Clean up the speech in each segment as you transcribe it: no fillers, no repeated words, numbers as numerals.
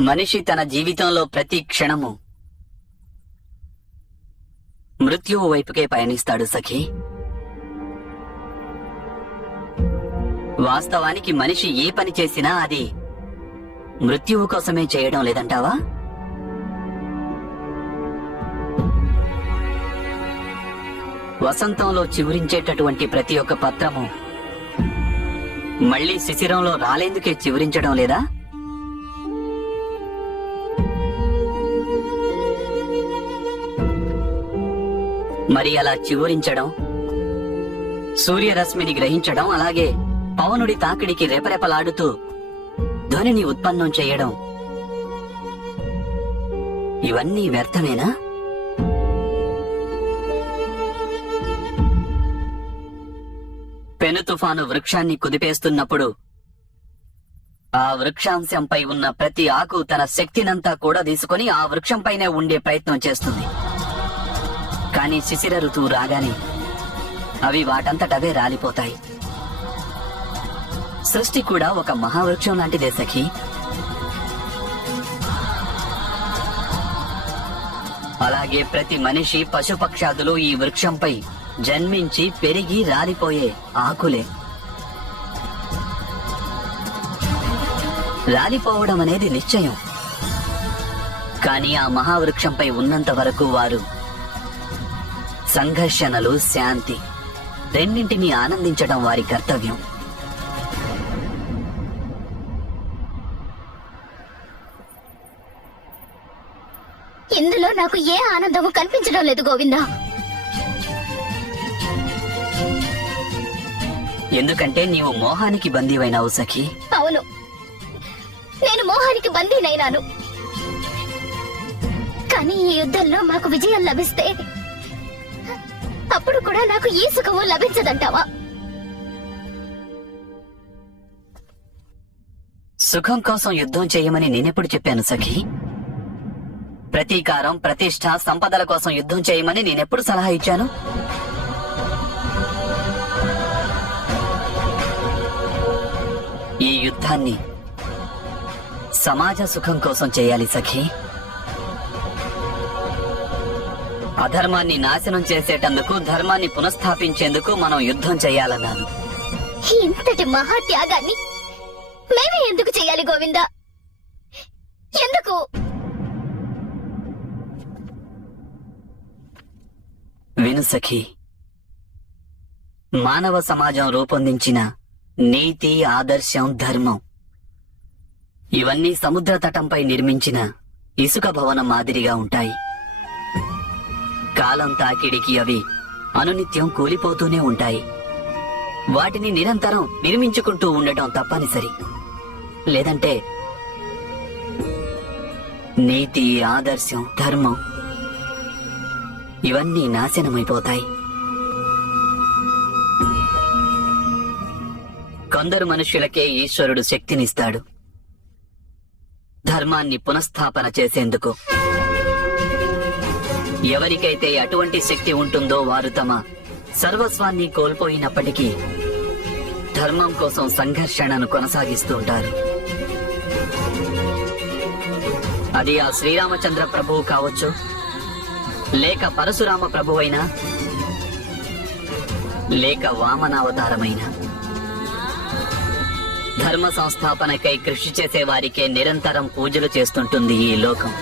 మనిషి తన జీవితంలో ప్రతి క్షణము మృత్యువు వైపుకే పయనిస్తాడు సఖీ. వాస్తవానికి మనిషి ఏ పని చేసినా అది మృత్యువు కోసమే చేయడం లేదంటావా? వసంతంలో చివురించేటటువంటి ప్రతి ఒక్క పత్రము మళ్లీ శిశిరంలో రాలేందుకే చివురించడం లేదా? మరి అలా చివురించడం, సూర్యరశ్మిని గ్రహించడం, అలాగే పవనుడి తాకిడికి రెపరెపలాడుతూ ధ్వనిని ఉత్పన్నం చేయడం, ఇవన్నీ వ్యర్థమేనా? పెను తుఫాను వృక్షాన్ని కుదిపేస్తున్నప్పుడు ఆ వృక్షాంశంపై ఉన్న ప్రతి ఆకు తన శక్తినంతా కూడా తీసుకుని ఆ వృక్షంపైనే ఉండే ప్రయత్నం చేస్తుంది. కానీ శిశిర ఋతువు రాగానే అవి వాటంతటవే రాలిపోతాయి. సృష్టి కూడా ఒక మహావృక్షం లాంటిదే సఖీ. అలాగే ప్రతి మనిషి, పశుపక్షాదులు ఈ వృక్షంపై జన్మించి పెరిగి రాలిపోయే ఆకులే. రాలిపోవడం అనేది నిశ్చయం. కానీ ఆ మహావృక్షంపై ఉన్నంత వరకు వారు సంఘర్షణలు, శాంతి రెండింటినీ ఆనందించడం వారి కర్తవ్యం. ఇందులో నాకు ఏ ఆనందము కనిపించడం లేదు గోవిందా. ఎందుకంటే నీవు మోహానికి బందీవైనావు సఖీ. అవును, నేను మోహానికి బందీనైనాను. కానీ ఈ యుద్ధంలో మాకు విజయం లభిస్తే అప్పుడు కూడా నాకు ఈ సుఖము లభించదంటావా? సుఖం కోసం యుద్ధం చేయమని నేనెప్పుడు చెప్పాను సఖీ? ప్రతీకారం, ప్రతిష్ఠ, సంపదల కోసం యుద్ధం చేయమని నేనెప్పుడు సలహా ఇచ్చాను? ఈ యుద్ధాన్ని సమాజ సుఖం కోసం చేయాలి సఖీ. అధర్మాన్ని నాశనం చేసేటందుకు, ధర్మాన్ని పునఃస్థాపించేందుకు మనం యుద్ధం చేయాలన్నాను. ఇంతటి మహాత్యాగాన్ని మేమే ఎందుకు చేయాలి గోవిందా? ఎందుకు? విను సఖీ, మానవ సమాజం రూపొందించిన నీతి, ఆదర్శం, ధర్మం ఇవన్నీ సముద్ర తటంపై నిర్మించిన ఇసుక భవనం మాదిరిగా ఉంటాయి. కాలం తాకిడికి అవి అనునిత్యం కూలిపోతూనే ఉంటాయి. వాటిని నిరంతరం నిర్మించుకుంటూ ఉండటం తప్పనిసరి. లేదంటే నీతి, ఆదర్శం, ధర్మం ఇవన్నీ నాశనమైపోతాయి. కొందరు మనుష్యులకే ఈశ్వరుడు శక్తినిస్తాడు ధర్మాన్ని పునఃస్థాపన చేసేందుకు. ఎవరికైతే అటువంటి శక్తి ఉంటుందో వారు తమ సర్వస్వాన్ని కోల్పోయినప్పటికీ ధర్మం కోసం సంఘర్షణను కొనసాగిస్తూ ఉంటారు. అది ఆ శ్రీరామచంద్ర ప్రభువు కావచ్చు, లేక పరశురామ ప్రభువైనా, లేక వామనావతారమైనా. ధర్మ సంస్థాపనకై కృషి చేసే వారికే నిరంతరం పూజలు చేస్తుంటుంది ఈ లోకం.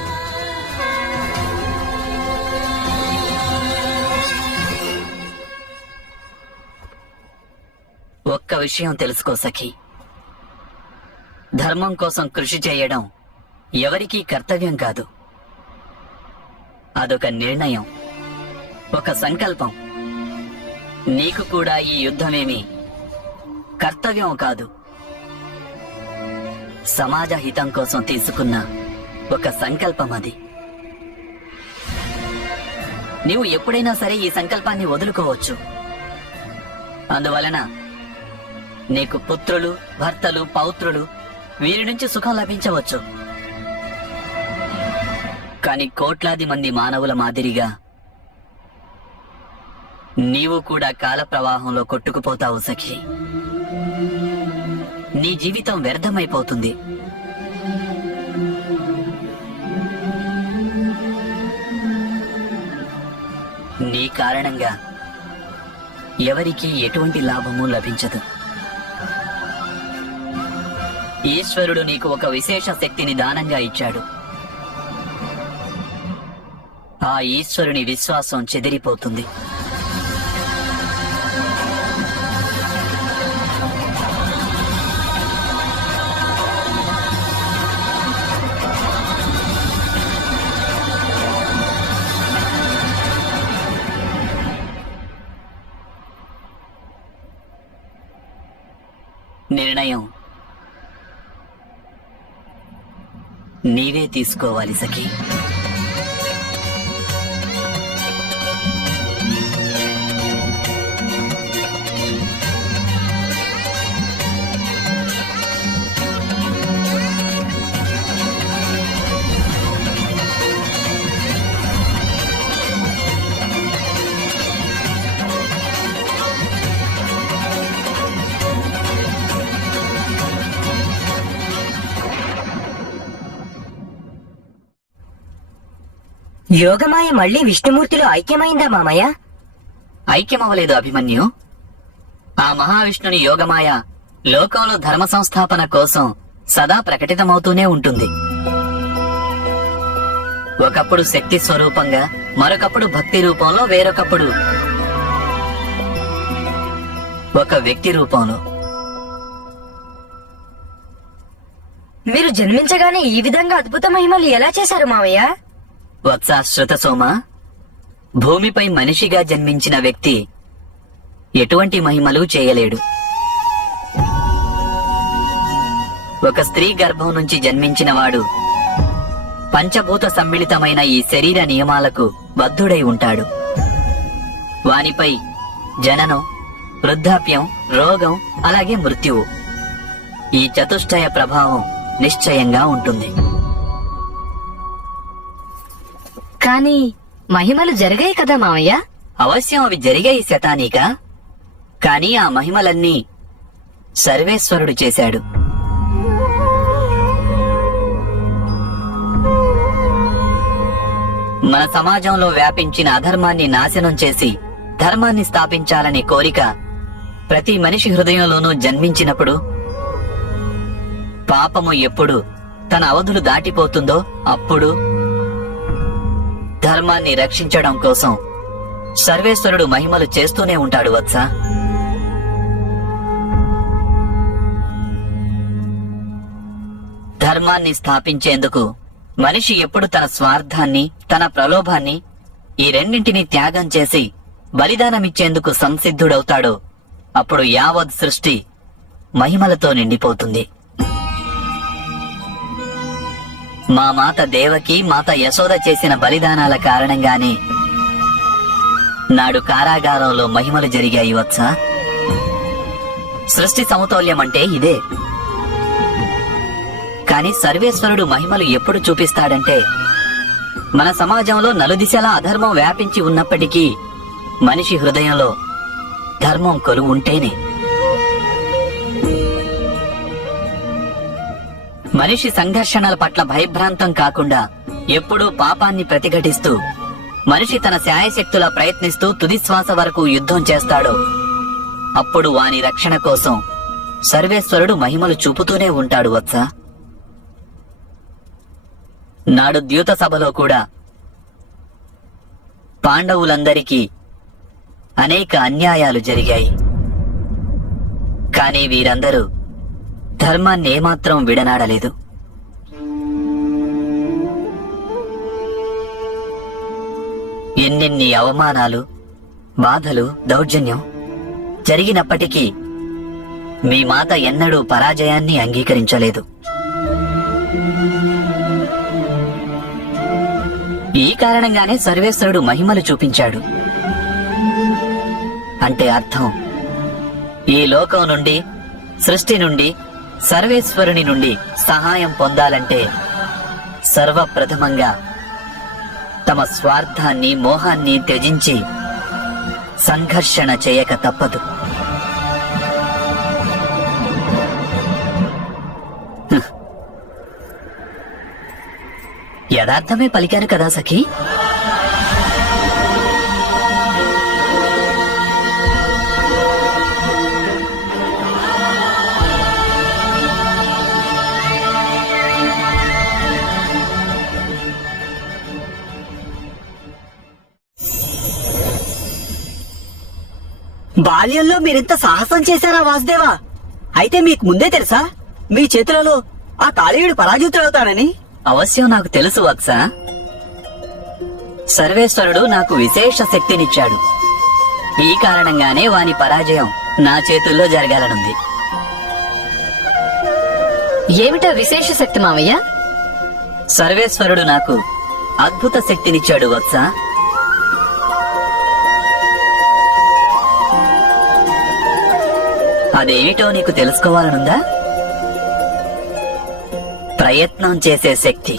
ఒక్క విషయం తెలుసుకో సఖీ, ధర్మం కోసం కృషి చేయడం ఎవరికీ కర్తవ్యం కాదు. అదొక నిర్ణయం, ఒక సంకల్పం. నీకు కూడా ఈ యుద్ధమేమి కర్తవ్యం కాదు, సమాజ హితం కోసం తీసుకున్న ఒక సంకల్పం అది. నీవు ఎప్పుడైనా సరే ఈ సంకల్పాన్ని వదులుకోవచ్చు. అందువలన నీకు పుత్రులు, భర్తలు, పౌత్రులు వీరి నుంచి సుఖం లభించవచ్చు. కాని కోట్లాది మంది మానవుల మాదిరిగా నీవు కూడా కాల ప్రవాహంలో కొట్టుకుపోతావు సఖీ. నీ జీవితం వ్యర్థమైపోతుంది. కారణంగా ఎవరికీ ఎటువంటి లాభము లభించదు. ఈశ్వరుడు నీకు ఒక విశేష శక్తిని దానంగా ఇచ్చాడు. ఆ ఈశ్వరుని విశ్వాసం చెదిరిపోతుంది. నిర్ణయం నీవే తీసుకోవాలి సఖీ. యోగమాయ మళ్ళీ విష్ణుమూర్తిలో ఐక్యమైందా మామయ్య? ఐక్యమవలేదు అభిమన్యు. ఆ మహావిష్ణుని యోగమాయ లోకంలో ధర్మ సంస్థాపన కోసం సదా ప్రకటితమవుతూనే ఉంటుంది. ఒకప్పుడు శక్తి స్వరూపంగా, మరొకప్పుడు భక్తి రూపంలో, వేరొకప్పుడు ఒక వ్యక్తి రూపంలో. మీరు జన్మించగానే ఈ విధంగా అద్భుత మహిమలు ఎలా చేశారు మామయ్య? వత్స శ్రుతసోమ, భూమిపై మనిషిగా జన్మించిన వ్యక్తి ఎటువంటి మహిమలు చేయలేడు. ఒక స్త్రీ గర్భం నుంచి జన్మించిన వాడు పంచభూత సమ్మిళితమైన ఈ శరీర నియమాలకు బద్ధుడై ఉంటాడు. వానిపై జననం, వృద్ధాప్యం, రోగం, అలాగే మృత్యువు, ఈ చతుష్టయ ప్రభావం నిశ్చయంగా ఉంటుంది. కానీ మహిమలు జరిగాయి కదా మామయ్య? అవశ్యం అవి జరిగాయి శతానీక. కాని ఆ మహిమలన్నీ సర్వేశ్వరుడు చేశాడు. మన సమాజంలో వ్యాపించిన అధర్మాన్ని నాశనం చేసి ధర్మాన్ని స్థాపించాలనే కోరిక ప్రతి మనిషి హృదయంలోనూ జన్మించినప్పుడు, పాపము ఎప్పుడు తన అవధులు దాటిపోతుందో అప్పుడు ధర్మాన్ని రక్షించడం కోసం సర్వేశ్వరుడు మహిమలు చేస్తూనే ఉంటాడు వత్స. ధర్మాన్ని స్థాపించేందుకు మనిషి ఎప్పుడు తన స్వార్థాన్ని, తన ప్రలోభాన్ని, ఈ రెండింటినీ త్యాగం చేసి బలిదానమిచ్చేందుకు సంసిద్ధుడవుతాడో అప్పుడు యావత్ సృష్టి మహిమలతో నిండిపోతుంది. మా మాత దేవకి, మాత యశోద చేసిన బలిదానాల కారణంగానే నాడు కారాగారంలో మహిమలు జరిగాయి వత్స. సృష్టి సమతౌల్యం అంటే ఇదే. కాని సర్వేశ్వరుడు మహిమలు ఎప్పుడు చూపిస్తాడంటే, మన సమాజంలో నలుదిశలా అధర్మం వ్యాపించి ఉన్నప్పటికీ మనిషి హృదయంలో ధర్మం కొలువు ఉంటేనే. మనిషి సంఘర్షణల పట్ల భయభ్రాంతం కాకుండా ఎప్పుడూ పాపాన్ని ప్రతిఘటిస్తూ, మనిషి తన శాయశక్తులా ప్రయత్నిస్తూ తుదిశ్వాస వరకు యుద్ధం చేస్తాడో అప్పుడు వాని రక్షణ కోసం సర్వేశ్వరుడు మహిమలు చూపుతూనే ఉంటాడు వత్స. నాడు ద్యూత సభలో కూడా పాండవులందరికీ అనేక అన్యాయాలు జరిగాయి. కానీ వీరందరూ ధర్మాన్ని ఏమాత్రం విడనాడలేదు. ఎన్నెన్ని అవమానాలు, బాధలు, దౌర్జన్యం జరిగినప్పటికీ మీ మాత ఎన్నడూ పరాజయాన్ని అంగీకరించలేదు. ఈ కారణంగానే సర్వేశ్వరుడు మహిమలు చూపించాడు. అంటే అర్థం, ఈ లోకం నుండి, సృష్టి నుండి, సర్వేశ్వరుని నుండి సహాయం పొందాలంటే సర్వప్రథమంగా తమ స్వార్థాన్ని, మోహాన్ని త్యజించి సంఘర్షణ చేయక తప్పదు. యథార్థమే పలికాను కదా సఖీ. బాల్యంలో మీరింత సాహసం చేశారా వాసుదేవా? అయితే మీకు ముందే తెలుసా మీ చేతులలో ఆ కాళీయుడు పరాజితుడవుతాడని? అవశ్యం నాకు తెలుసు వత్స. సర్వేశ్వరుడు నాకు విశేష శక్తినిచ్చాడు. ఈ కారణంగానే వాని పరాజయం నా చేతుల్లో జరగాలనుంది. ఏమిటా విశేష శక్తి మావయ్య? సర్వేశ్వరుడు నాకు అద్భుత శక్తినిచ్చాడు వత్స. అదేమిటో నీకు తెలుసుకోవాలనుందా? ప్రయత్నం చేసే శక్తి.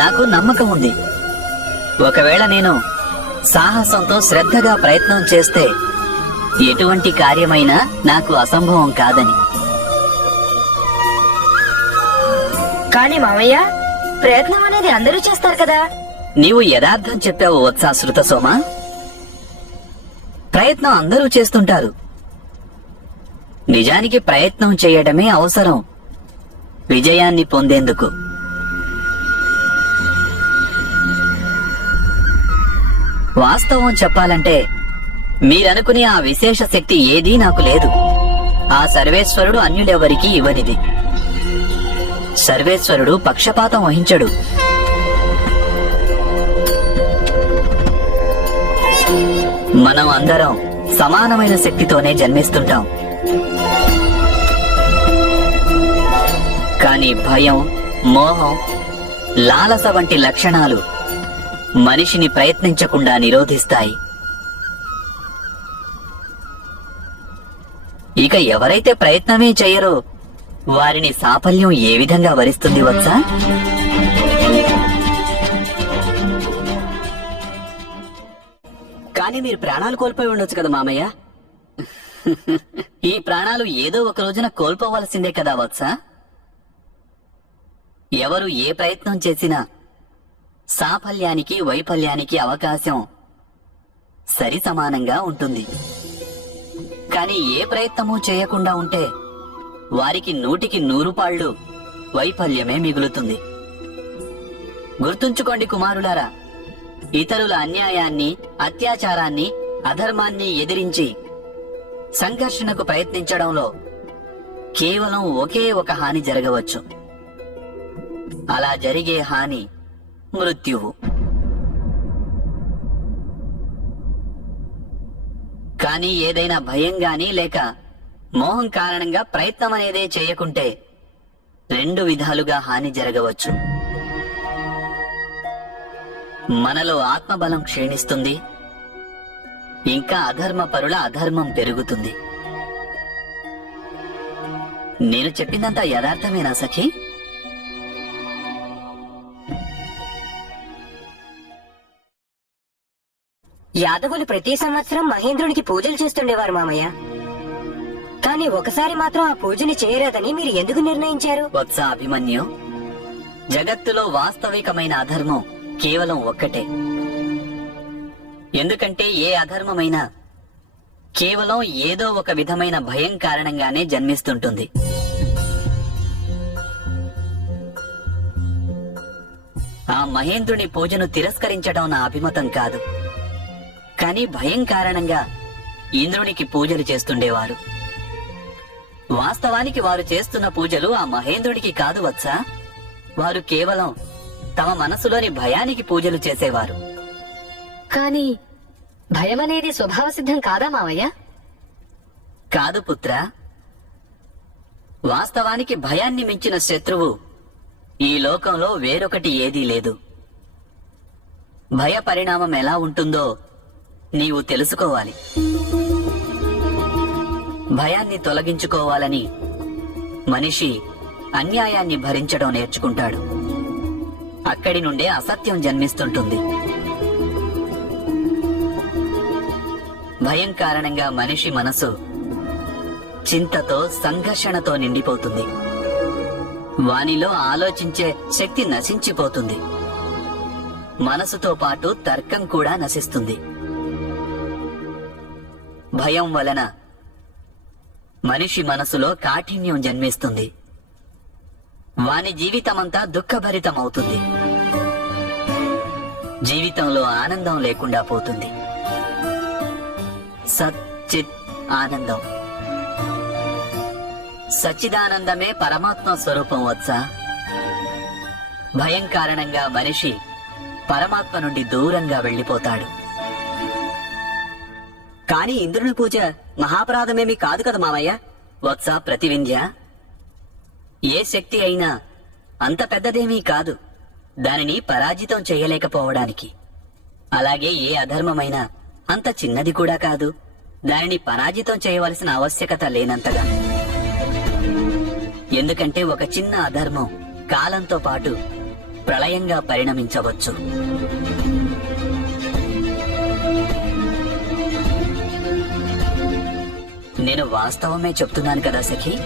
నాకు నమ్మకం ఉంది, ఒకవేళ నేను సాహసంతో శ్రద్ధగా ప్రయత్నం చేస్తే ఎటువంటి కార్యమైనా నాకు అసంభవం కాదని. కానీ మామయ్య, ప్రయత్నం అనేది అందరూ చేస్తారు కదా. నీవు యథార్థం చెప్పావు వత్స శృత సోమ. ప్రయత్నం అందరూ చేస్తుంటారు. నిజానికి ప్రయత్నం చేయడమే అవసరం విజయాన్ని పొందేందుకు. వాస్తవం చెప్పాలంటే మీరనుకునే ఆ విశేష శక్తి ఏదీ నాకు లేదు. ఆ సర్వేశ్వరుడు అన్యులెవరికీ ఇవ్వనిది. సర్వేశ్వరుడు పక్షపాతం వహించడు. మనం అందరం సమానమైన శక్తితోనే జన్మిస్తుంటాం. కానీ భయం, మోహం, లాలస వంటి లక్షణాలు మనిషిని ప్రయత్నించకుండా నిరోధిస్తాయి. ఇక ఎవరైతే ప్రయత్నమే చేయరో వారిని సాఫల్యం ఏ విధంగా వరిస్తుంది వత్సా? కానీ మీరు ప్రాణాలు కోల్పోయి ఉండొచ్చు కదా మామయ్య. ఈ ప్రాణాలు ఏదో ఒక రోజున కోల్పోవలసిందే కదా వత్స. ఎవరు ఏ ప్రయత్నం చేసినా సాఫల్యానికి వైఫల్యానికి అవకాశం సరి సమానంగా ఉంటుంది. కానీ ఏ ప్రయత్నమూ చేయకుండా ఉంటే వారికి 100కి 100 పాళ్ళు వైఫల్యమే మిగులుతుంది. గుర్తుంచుకోండి కుమారులారా, ఇతరుల అన్యాయాన్ని, అత్యాచారాన్ని, అధర్మాన్ని ఎదిరించి సంఘర్షణకు ప్రయత్నించడంలో కేవలం ఒకే ఒక హాని జరగవచ్చు. అలా జరిగే హాని మృత్యువు. కానీ ఏదైనా భయం గాని లేక మోహం కారణంగా ప్రయత్నం అనేదే చేయకుంటే 2 విధాలుగా హాని జరగవచ్చు. మనలో ఆత్మబలం క్షీణిస్తుంది, ఇంకా అధర్మ పరుల అధర్మం పెరుగుతుంది. నేను చెప్పిందంతా యథార్థమేనా సఖీ? యాదవులు ప్రతి సంవత్సరం మహేంద్రునికి పూజలు చేస్తుండేవారు మామయ్య. కానీ ఒకసారి మాత్రం ఆ పూజని చేయరాదని మీరు ఎందుకు నిర్ణయించారు? వత్స అభిమన్యు, జగత్తులో వాస్తవికమైన అధర్మం కేవలం ఒక్కటే. ఎందుకంటే ఏ అధర్మమైనా కేవలం ఏదో ఒక విధమైన భయం కారణంగానే జన్మిస్తుంటుంది. ఆ మహేంద్రుని పూజను తిరస్కరించడం నా అభిమతం కాదు. కానీ భయం కారణంగా ఇంద్రునికి పూజలు చేస్తుండేవారు. వాస్తవానికి వారు చేస్తున్న పూజలు ఆ మహేంద్రుడికి కాదు వత్సా. వారు కేవలం తమ మనసులోని భయానికి పూజలు చేసేవారు. కానీ భయం అనేది స్వభావ సిద్ధం కాదా మావయ్య? కాదు పుత్ర. వాస్తవానికి భయాన్ని మించిన శత్రువు ఈ లోకంలో వేరొకటి ఏదీ లేదు. భయ పరిణామం ఎలా ఉంటుందో నీవు తెలుసుకోవాలి. భయాన్ని తొలగించుకోవాలని మనిషి అన్యాయాన్ని భరించడం నేర్చుకుంటాడు. అక్కడి నుండే అసత్యం జన్మిస్తుంటుంది. భయం కారణంగా మనిషి మనసు చింతతో, సంఘర్షణతో నిండిపోతుంది. వానిలో ఆలోచించే శక్తి నశించిపోతుంది. మనసుతో పాటు తర్కం కూడా నశిస్తుంది. భయం వలన మనిషి మనసులో కాఠిన్యం జన్మిస్తుంది. వాని జీవితమంతా దుఃఖభరితమవుతుంది. జీవితంలో ఆనందం లేకుండా పోతుంది. సచ్చిత్ ఆనందం. సచ్చిదానందమే పరమాత్మ స్వరూపం వచ్చా. భయం కారణంగా మనిషి పరమాత్మ నుండి దూరంగా వెళ్లిపోతాడు. కానీ ఇంద్రుని పూజ మహాపరాధమేమీ కాదు కదా మామయ్య. వత్స ప్రతివింధ్య, ఏ శక్తి అయినా అంత పెద్దదేమీ కాదు దానిని పరాజితం చేయలేకపోవడానికి. అలాగే ఏ అధర్మమైనా అంత చిన్నది కూడా కాదు దానిని పరాజితం చేయవలసిన ఆవశ్యకత లేనంతగా. ఎందుకంటే ఒక చిన్న అధర్మం కాలంతో పాటు ప్రళయంగా పరిణమించవచ్చు. నేను వాస్తవమే చెప్తున్నాను కదా సఖీ.